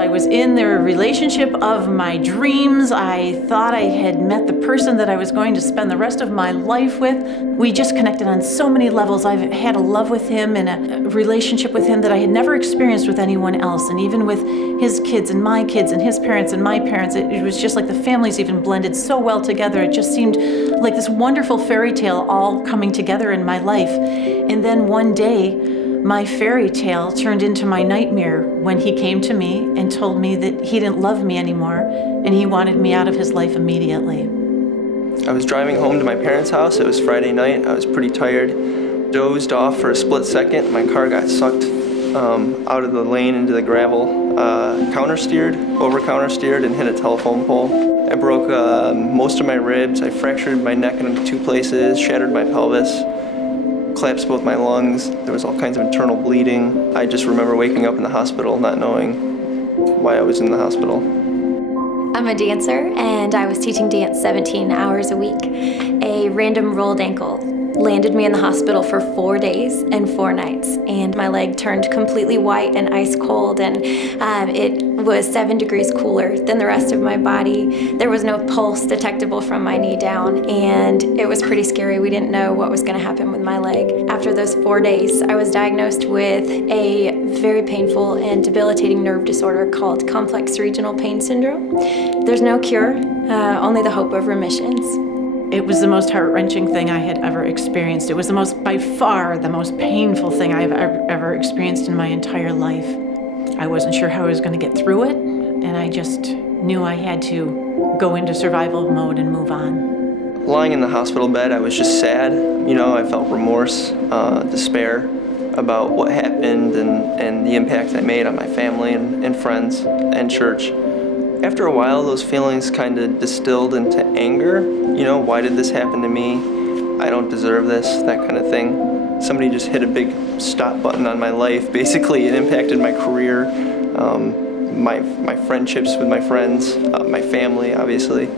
I was in the relationship of my dreams. I thought I had met the person that I was going to spend the rest of my life with. We just connected on so many levels. I've had a love with him and a relationship with him that I had never experienced with anyone else. And even with his kids and his parents and my parents, it was just like the families even blended so well together. It just seemed like this wonderful fairy tale all coming together in my life. And then one day, my fairy tale turned into my nightmare when he came to me and told me that he didn't love me anymore and he wanted me out of his life immediately. I was driving home to my parents' house. It was Friday night. I was pretty tired. Dozed off for a split second. My car got sucked out of the lane into the gravel. Over counter-steered and hit a telephone pole. I broke most of my ribs. I fractured my neck in 2 places, shattered my pelvis. Collapsed both my lungs. There was all kinds of internal bleeding. I just remember waking up in the hospital not knowing why I was in the hospital. I'm a dancer and I was teaching dance 17 hours a week. A random rolled ankle landed me in the hospital for 4 days and 4 nights, and my leg turned completely white and ice cold, and it was 7 degrees cooler than the rest of my body. There was no pulse detectable from my knee down, and it was pretty scary. We didn't know what was going to happen with my leg. After those 4 days, I was diagnosed with a very painful and debilitating nerve disorder called complex regional pain syndrome. There's no cure, only the hope of remissions. It was the most heart-wrenching thing I had ever experienced. It was by far the most painful thing I've ever experienced in my entire life. I wasn't sure how I was going to get through it, and I just knew I had to go into survival mode and move on. Lying in the hospital bed, I was just sad. I felt remorse, despair about what happened and the impact I made on my family and friends and church. After a while, those feelings kind of distilled into anger. Why did this happen to me? I don't deserve this, that kind of thing. Somebody just hit a big stop button on my life. Basically, it impacted my career, my friendships with my friends, my family, obviously.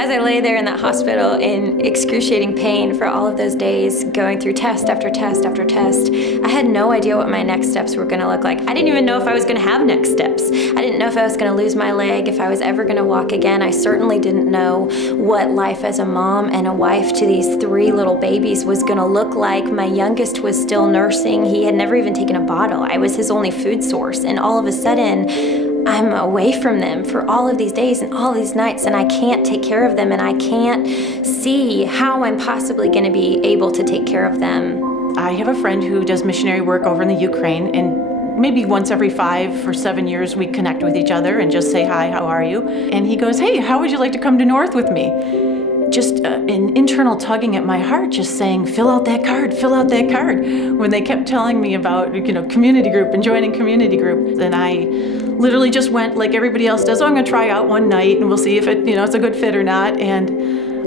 As I lay there in that hospital in excruciating pain for all of those days, going through test after test after test, I had no idea what my next steps were going to look like. I didn't even know if I was going to have next steps. I didn't know if I was going to lose my leg, if I was ever going to walk again. I certainly didn't know what life as a mom and a wife to these 3 little babies was going to look like. My youngest was still nursing. He had never even taken a bottle. I was his only food source, and all of a sudden, I'm away from them for all of these days and all these nights, and I can't take care of them, and I can't see how I'm possibly going to be able to take care of them. I have a friend who does missionary work over in the Ukraine, and maybe once every 5 or 7 years we connect with each other and just say, hi, how are you? And he goes, hey, how would you like to come to North with me? Just an internal tugging at my heart, just saying, fill out that card, when they kept telling me about, community group and joining community group. Then I literally just went like everybody else does. I'm going to try out one night and we'll see if it's a good fit or not. And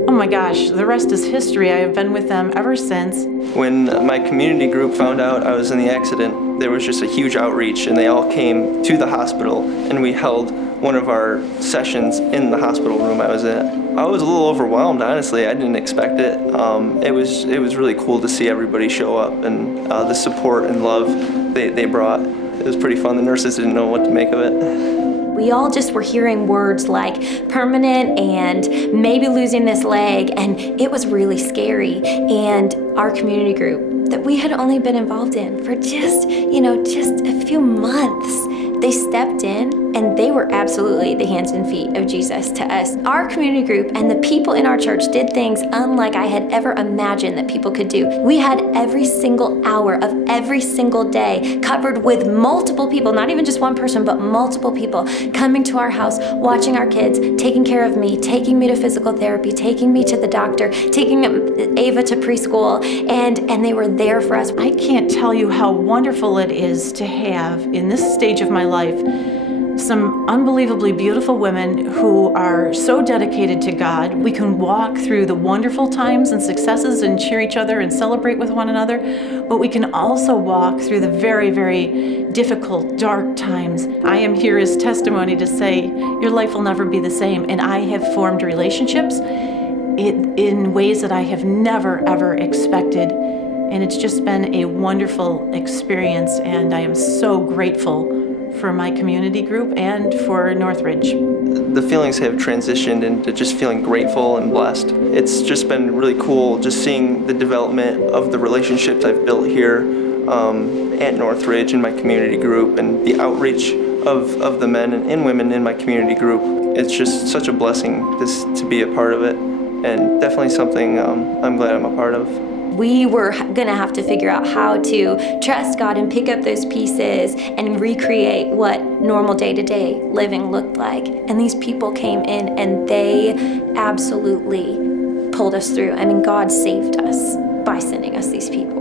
oh my gosh, the rest is history. I have been with them ever since. When my community group found out I was in the accident, there was just a huge outreach, and they all came to the hospital, and we held one of our sessions in the hospital room I was at. I was a little overwhelmed, honestly. I didn't expect it. It was really cool to see everybody show up, and the support and love they brought. It was pretty fun. The nurses didn't know what to make of it. We all just were hearing words like permanent and maybe losing this leg, and it was really scary. And our community group that we had only been involved in for just a few months, they stepped in and they were absolutely the hands and feet of Jesus to us. Our community group and the people in our church did things unlike I had ever imagined that people could do. We had every single hour of every single day covered with multiple people, not even just one person, but multiple people coming to our house, watching our kids, taking care of me, taking me to physical therapy, taking me to the doctor, taking Ava to preschool, and they were there for us. I can't tell you how wonderful it is to have, in this stage of my life, some unbelievably beautiful women who are so dedicated to God. We can walk through the wonderful times and successes and cheer each other and celebrate with one another, but we can also walk through the very, very difficult, dark times. I am here as testimony to say your life will never be the same, and I have formed relationships in ways that I have never, ever expected, and it's just been a wonderful experience, and I am so grateful for my community group and for Northridge. The feelings have transitioned into just feeling grateful and blessed. It's just been really cool just seeing the development of the relationships I've built here at Northridge in my community group, and the outreach of the men and women in my community group. It's just such a blessing to be a part of it, and definitely something I'm glad I'm a part of. We were going to have to figure out how to trust God and pick up those pieces and recreate what normal day-to-day living looked like. And these people came in and they absolutely pulled us through. I mean, God saved us by sending us these people.